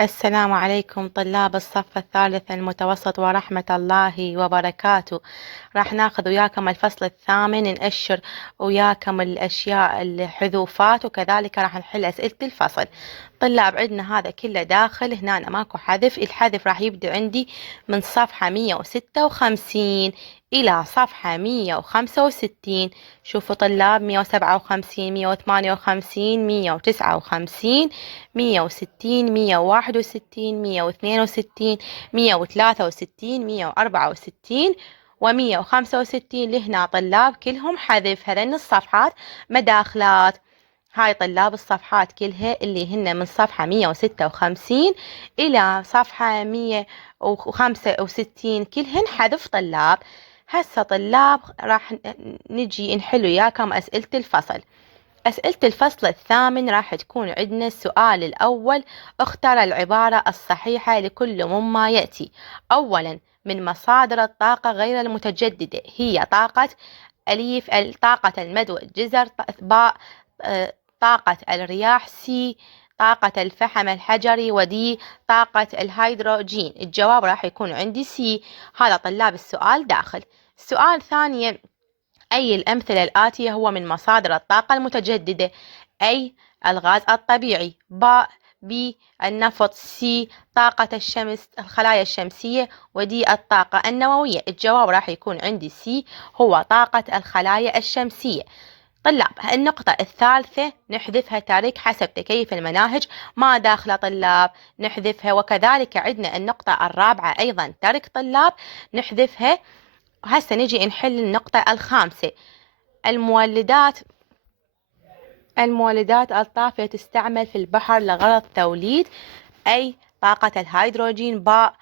السلام عليكم طلاب الصف الثالث المتوسط ورحمة الله وبركاته. راح ناخذ وياكم الفصل الثامن، نأشر وياكم الأشياء الحذوفات، وكذلك راح نحل أسئلة الفصل. طلاب عندنا هذا كله داخل هنا ماكو حذف. الحذف راح يبدأ عندي من صفحة 156 إلى صفحة 165. شوفوا طلاب، 157 158 159 160 161 162 163 164 و165 لهنا طلاب كلهم حذف. هذين الصفحات مداخلات. هاي طلاب الصفحات كلها اللي هن من صفحة 156 إلى صفحة 165 كلهن حذف طلاب. هسه طلاب راح نجي نحل وياكم أسئلة الفصل. أسئلة الفصل الثامن راح تكون عندنا السؤال الأول: اختر العبارة الصحيحة لكل مما يأتي. أولا، من مصادر الطاقة غير المتجددة هي طاقة أليف طاقة المد والجزر، باء طاقة الرياح، سي طاقة الفحم الحجري، ودي طاقة الهيدروجين. الجواب راح يكون عندي سي. هذا طلاب السؤال داخل. السؤال الثاني: أي الأمثلة الآتية هو من مصادر الطاقة المتجددة؟ أي الغاز الطبيعي، باء بي النفط، سي طاقة الشمس الخلايا الشمسية، ودي الطاقة النووية. الجواب راح يكون عندي سي، هو طاقة الخلايا الشمسية. طلاب النقطة الثالثة نحذفها تاريخ حسب تكيف المناهج، ما داخل طلاب نحذفها. وكذلك عندنا النقطة الرابعة أيضا تارك طلاب نحذفها. هسه نجي نحل النقطة الخامسة: المولدات الطافية تستعمل في البحر لغرض توليد. أي طاقة الهيدروجين، باء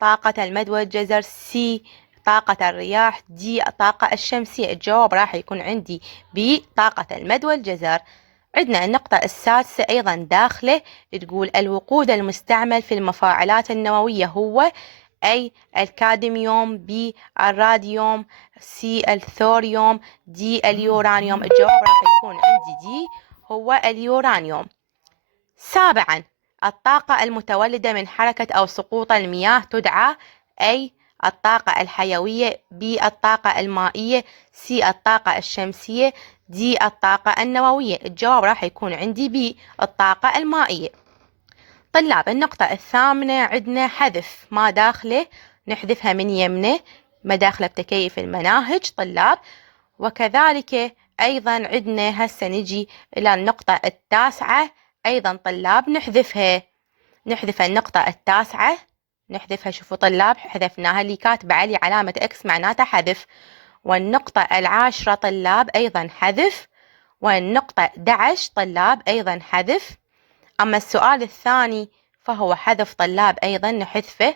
طاقة المد والجزر، سي طاقة الرياح، دي الطاقة الشمسية. الجواب راح يكون عندي بي طاقة المد والجزر. عندنا النقطة السادسة أيضا داخله، تقول الوقود المستعمل في المفاعلات النووية هو: أي الكادميوم، بي الراديوم، سي الثوريوم، دي اليورانيوم. الجواب راح يكون عندي دي، هو اليورانيوم. سابعا، الطاقة المتولدة من حركة أو سقوط المياه تدعى: أي الطاقة الحيوية، بي الطاقة المائية، سي الطاقة الشمسية، دي الطاقة النووية. الجواب راح يكون عندي بي الطاقة المائية. طلاب النقطة الثامنة عندنا حذف ما داخله نحذفها من يمنه، ما داخله بتكيف المناهج طلاب. وكذلك أيضا عندنا هسه نجي إلى النقطة التاسعة أيضا طلاب نحذف النقطة التاسعة نحذفها. شوفوا طلاب حذفناها، اللي كاتبة علي علامة إكس معناتها حذف. والنقطة العاشرة طلاب أيضا حذف. والنقطة 11 طلاب أيضا حذف. أما السؤال الثاني فهو حذف طلاب أيضا نحذفه.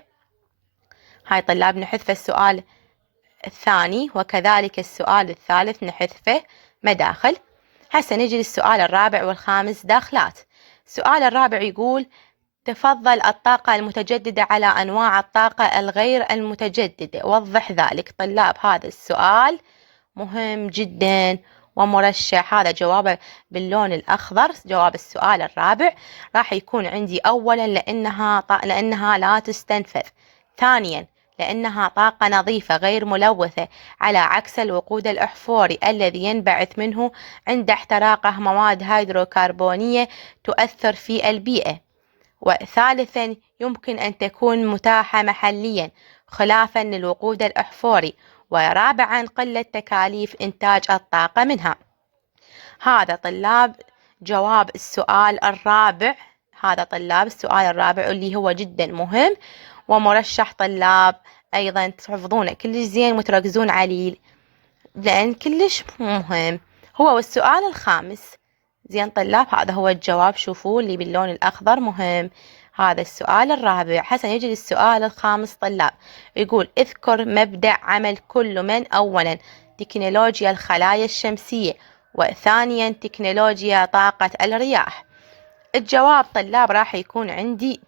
هاي طلاب نحذف السؤال الثاني، وكذلك السؤال الثالث نحذفه مداخل. هسه نجي للسؤال الرابع والخامس داخلات. السؤال الرابع يقول: تفضل الطاقة المتجددة على أنواع الطاقة الغير المتجددة، وضح ذلك. طلاب هذا السؤال مهم جدا ومرشح. هذا جوابه باللون الأخضر. جواب السؤال الرابع راح يكون عندي: أولا لأنها لا تستنفذ. ثانيا لأنها طاقة نظيفة غير ملوثة، على عكس الوقود الأحفوري الذي ينبعث منه عند احتراقه مواد هيدروكربونية تؤثر في البيئة. وثالثا يمكن أن تكون متاحة محليا خلافا للوقود الأحفوري. ورابعا قلة تكاليف إنتاج الطاقة منها. هذا طلاب جواب السؤال الرابع. هذا طلاب السؤال الرابع اللي هو جدا مهم ومرشح طلاب أيضا تحفظونه كلش زين وتركزون عليه لأن كلش مهم. هو والسؤال الخامس. زين طلاب هذا هو الجواب، شوفوا اللي باللون الأخضر مهم. هذا السؤال الرابع. حسن يجي للسؤال الخامس طلاب، يقول: اذكر مبدأ عمل كل من: أولا تكنولوجيا الخلايا الشمسية، وثانيا تكنولوجيا طاقة الرياح. الجواب طلاب راح يكون عندي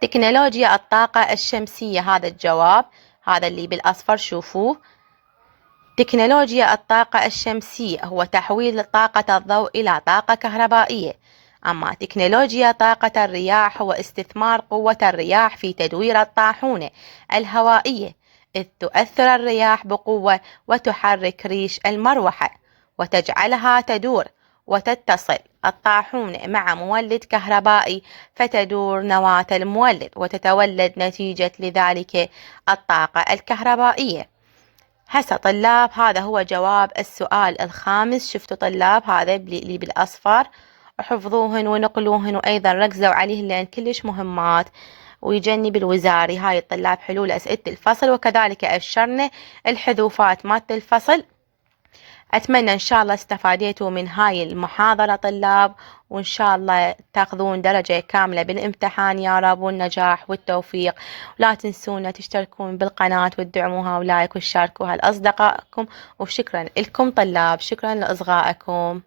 تكنولوجيا الطاقة الشمسية. هذا الجواب، هذا اللي بالأصفر شوفوه. تكنولوجيا الطاقة الشمسية هو تحويل طاقة الضوء إلى طاقة كهربائية أما تكنولوجيا طاقة الرياح هو استثمار قوة الرياح في تدوير الطاحونة الهوائية، إذ تؤثر الرياح بقوة وتحرك ريش المروحة وتجعلها تدور، وتتصل الطاحونة مع مولد كهربائي فتدور نواة المولد وتتولد نتيجة لذلك الطاقة الكهربائية. هسه طلاب هذا هو جواب السؤال الخامس. شفتوا طلاب هذا اللي بالأصفر، حفظوهن ونقلوهن وأيضا ركزوا عليهن لأن كلش مهمات، ويجني بالوزاري. هاي الطلاب حلول أسئلة الفصل، وكذلك أشرنا الحذوفات مالت الفصل. أتمنى إن شاء الله استفاديتوا من هاي المحاضرة طلاب، وإن شاء الله تاخذون درجة كاملة بالامتحان يا رب، والنجاح والتوفيق. ولا تنسونا تشتركون بالقناة وتدعموها ولايك وتشاركوها لأصدقائكم. وشكرا لكم طلاب، شكرا لإصغائكم.